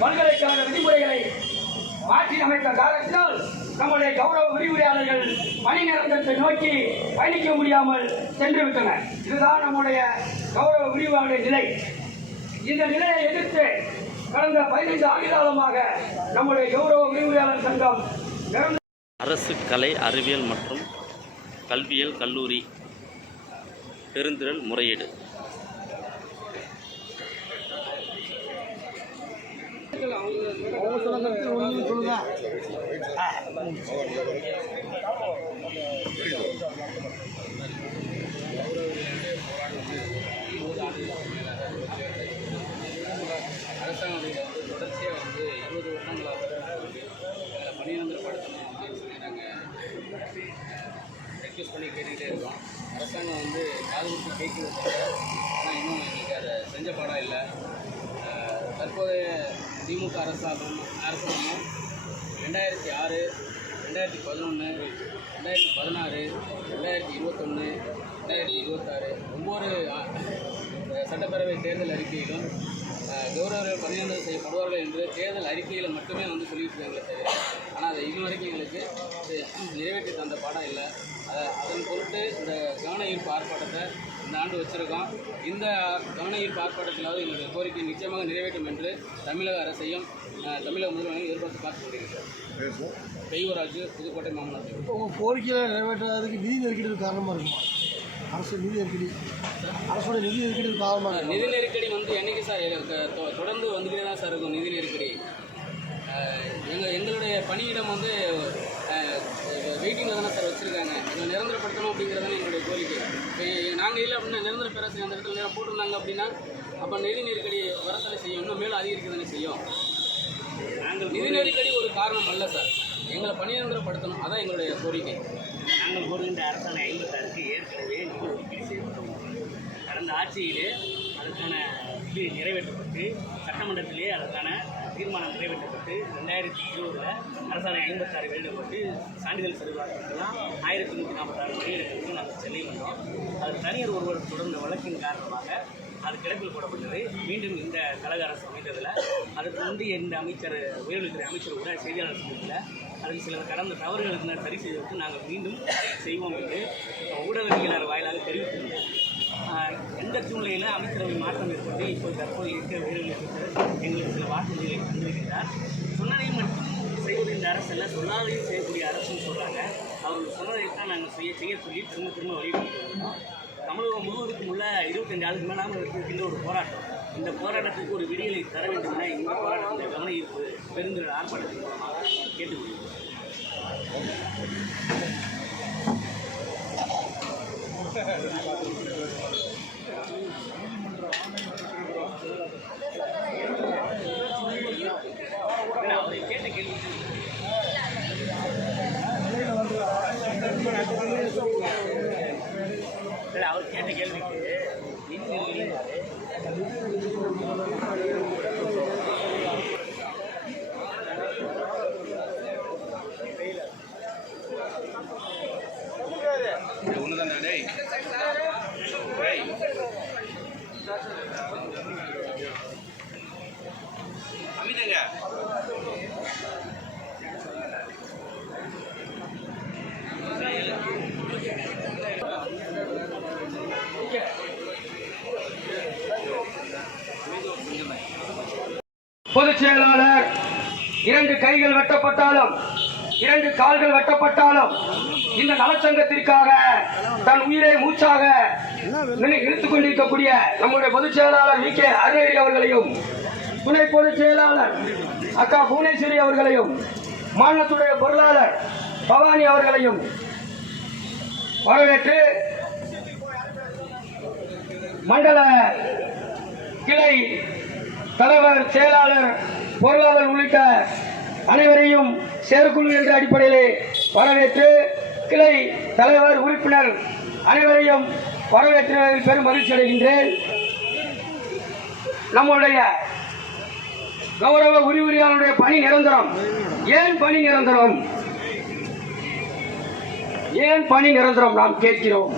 பல்கலைக்கழக விதிமுறைகளை மாற்றி அமைத்த காலத்தினால் நம்முடைய கௌரவ விரிவுரையாளர்கள் பணி நோக்கி பயணிக்க முடியாமல் சென்றுவிட்டனர். இதுதான் நம்முடைய கௌரவ விரிவாளுடைய நிலை. இந்த நிலையை எதிர்த்து கடந்த பதினைந்து ஆண்டு காலமாக நம்முடைய கௌரவ விரிவுரையாளர் சங்கம் அரசு கலை அறிவியல் மற்றும் கல்வியல் கல்லூரி பெருந்திறன் முறையீடு. அரசாங்கம் இதை வந்து தொடர்ச்சியாக வந்து இருபது வருடங்களாக பணியாளர்படுத்தணும் அப்படின்னு சொல்லி நாங்கள் ரெக்வஸ்ட் பண்ணி கேட்டுக்கிட்டே இருக்கோம் அரசாங்கம் வந்து காது கொடுத்து கேட்கிறது ஆனால் இன்னும் எங்களுக்கு அதை செஞ்ச பாடம் இல்லை. தற்போதைய திமுக அரசாங்கம் அரசாங்கம் ரெண்டாயிரத்தி ஆறு ரெண்டாயிரத்தி பதினொன்று ரெண்டாயிரத்தி பதினாறு ரெண்டாயிரத்தி இருபத்தொன்று ரெண்டாயிரத்தி இருபத்தாறு ஒவ்வொரு சட்டப்பேரவை தேர்தல் அறிக்கையிலும் கௌரவர்கள் பணியாளர் செய்யப்படுவார்கள் என்று தேர்தல் அறிக்கையில் மட்டுமே வந்து சொல்லிட்டு இருக்காங்களே ஆனால் அதை இன்னும் வரைக்கும் எங்களுக்கு நிறைவேற்றி தந்த பாடம் இல்லை. அதை அதன் பொருட்டு இந்த கவன ஈர்ப்பு ஆர்ப்பாட்டத்தை ஆண்டு வச்சுருக்கோம். இந்த கவன ஈர்ப்பு ஆர்ப்பாட்டத்திலாவது எங்களுடைய கோரிக்கை நிச்சயமாக நிறைவேற்றும் என்று தமிழக அரசையும் தமிழக முதல்வரையும் எதிர்பார்த்து பார்த்து கொண்டிருக்கிறோம். தெய்வராஜ் புதுக்கோட்டை மாமனார் உங்கள் கோரிக்கையை நிறைவேற்றாததுக்கு நிதி நெருக்கடி காரணமாக இருக்குமா? அரசு நிதி நெருக்கடி. அரசோட நிதி நெருக்கடி காரணமாக நிதி நெருக்கடி வந்து என்னைக்கு சார்? தொடர்ந்து வந்துக்கிட்டே தான் சார் இருக்கும் நிதி நெருக்கடி. எங்கள் எங்களுடைய பணியிடம் வந்து வெயிட்டிங்கில் தானே சார் வச்சுருக்காங்க. இதை நிரந்தரப்படுத்தணும் அப்படிங்கிறது தானே எங்களுடைய கோரிக்கை. இப்போ நாங்கள் இல்லை அப்படின்னா நிரந்தர பேராசிரியர் அந்த இடத்துல நேரம் போட்டிருந்தாங்க அப்படின்னா அப்போ நிதி நெருக்கடி வரத்தலை செய்யும். இன்னும் மேலும் அதிகரிக்க தானே செய்யும். நாங்கள் நிதி நெருக்கடி ஒரு காரணம் அல்ல சார் எங்களை பணி நிரந்தரப்படுத்தணும் அதான் எங்களுடைய கோரிக்கை. நாங்கள் கூறுகின்ற அரசாணை ஐம்பத்தாறுக்கு ஏற்கனவே நிதி ஒதுக்கீடு செய்யப்பட்டோம் கடந்த ஆட்சியிலே அதற்கான இது நிறைவேற்றப்பட்டு சட்டமன்றத்திலே அதற்கான தீர்மானம் நிறைவேற்றப்பட்டு ரெண்டாயிரத்தி இருபதில் அரசாணை ஐம்பத்தாறு வெளியிடப்பட்டு சான்றிதழ் சரிபார்ப்புக்கெல்லாம் ஆயிரத்தி நூற்றி நாற்பத்தாறு வெளியிடங்களுக்கு நாங்கள் சென்னை வந்தோம். அது தனியார் ஒருவர் தொடர்ந்த வழக்கின் காரணமாக அது கிடப்பில் போடப்பட்டது. மீண்டும் இந்த கழக அரசு அமைந்ததில் அதுக்கு முந்தைய இந்த அமைச்சர் உயர்வுத்துறை அமைச்சர் கூட செய்தியாளர் சந்திப்பில் அதில் சில கடந்த தவறுகளுக்கு சரி செய்வதற்கு நாங்கள் மீண்டும் செய்வோம் என்று ஊடகவியலாளர் வாயிலாக தெரிவித்திருந்தோம் எந்த சூழ்நிலையில் அமைச்சரவை மாற்றம் ஏற்பட்டு இப்போ தற்போது இருக்கிற உயர்நிலை எங்களுக்கு சில வாக்குறுதிகளை தந்திருக்கிறார். சொன்னதை மட்டும் செய்வது இந்த அரசில் அல்ல சொல்லாதையும் செய்யக்கூடிய அரசுன்னு சொல்கிறாங்க அவர்கள் சொன்னதைத்தான் நாங்கள் செய்ய செய்ய சொல்லி திரும்ப திரும்ப வலியுறுத்தி தமிழகம் முழுவதுக்கும் உள்ள இருபத்தஞ்சு ஆளுக்கு மேலாமல் இருக்கின்ற ஒரு போராட்டம். இந்த போராட்டத்துக்கு ஒரு விடியலை தர வேண்டும் என இந்த போராட்டத்தின் கவன ஈர்ப்பு பெருந்திரள் ஆர்ப்பாட்டத்தின் மூலமாக கேட்டுக்கொள்கிறோம் நீதிமன்ற இல்லை, பொதுச் செயலாளர் இரண்டு கைகள் வெட்டப்பட்டாலும் இரண்டு கால்கள் வெட்டப்பட்டாலும் இந்த நலச்சங்கத்திற்காக தன் உயிரை மூச்சாக இழுத்துக் கொண்டிருக்கக்கூடிய நம்முடைய பொதுச் செயலாளர் வி. கே. அருணகிரி அவர்களையும் துணை பொதுச் செயலாளர் அக்கா புவனேஸ்வரி அவர்களையும் மாநிலத்துடைய பொருளாளர் பவானி அவர்களையும் வரவேற்று மண்டல கிளை தலைவர் செயலாளர் பொருளாளர் உள்ளிட்ட அனைவரையும் செயற்குழு என்ற அடிப்படையிலே வரவேற்று கிளை தலைவர் உறுப்பினர் அனைவரையும் வரவேற்றதில் பெரும் மகிழ்ச்சி அடைகின்றேன். நம்முடைய கௌரவ உரிமையாளருடைய பணி நிரந்தரம். ஏன் பணி நிரந்தரம்? ஏன் பணி நிரந்தரம் நாம் கேட்கிறோம்.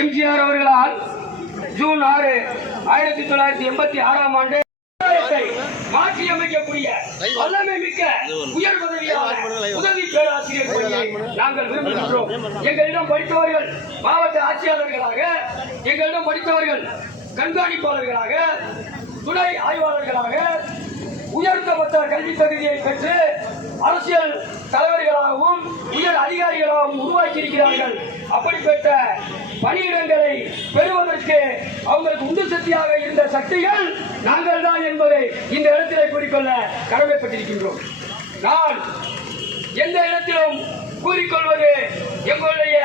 எம்ஜிஆர் அவர்களால் ஜூன் ஆறு ஆயிரத்தி தொள்ளாயிரத்தி எண்பத்தி ஆறாம் ஆண்டு வல்லமை மிக்க உயர் பதவியான உதவி பேராசிரியர் பணியை நாங்கள் விரும்புகின்றோம். எங்களிடம் படித்தவர்கள் மாவட்ட ஆட்சியாளர்களாக எங்களிடம் படித்தவர்கள் கண்காணிப்பாளர்களாக துணை ஆய்வாளர்களாக உயர்த்தப்பட்ட கல்வி தகுதியை பெற்று அரசியல் தலைவர்களாகவும் உயர் அதிகாரிகளாகவும் உருவாக்கி இருக்கிறார்கள் அப்படிப்பட்ட பணியிடங்களை பெறுவதற்கு அவங்களுக்கு உந்து சக்தியாக இருந்த சக்திகள் நாங்கள் தான் என்பதை இந்த இடத்திலே கூறிக்கொள்ள கடமைப்பட்டிருக்கின்றோம். நான் எந்த இடத்திலும் கூறிக்கொள்வது எங்களுடைய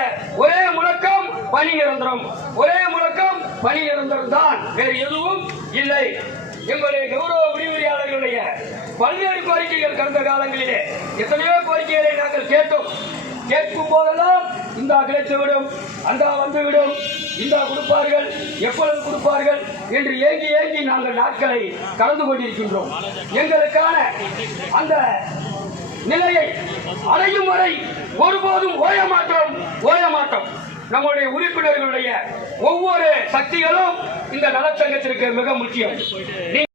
ஒரே முழக்கம் பணி நிரந்தரம். ஒரே முழக்கம் பணி நிரந்தரம் தான். வேறு எதுவும் இல்லை. எங்களுடைய கௌரவ விரிவுரையாளர்களுடைய பல்வேறு கோரிக்கைகள் கடந்த காலங்களிலே. எத்தனையோ கோரிக்கைகளை நாங்கள் கேட்டோம். கேட்கும் போதெல்லாம் இந்த கிடைத்துவிடும் அந்தா வந்துவிடும். இந்தா கொடுப்பார்கள் எப்பொழுது கொடுப்பார்கள் என்று ஏங்கி ஏங்கி நாங்கள் நாட்களை கலந்து கொண்டிருக்கின்றோம். எங்களுக்கான அந்த நிலையை அடையும் வரை ஒருபோதும் ஓய மாட்டோம் ஓய மாட்டோம். நம்முடைய உறுப்பினர்களுடைய ஒவ்வொரு சக்திகளும் இந்த நலச்சங்கத்திற்கு மிக முக்கியம்.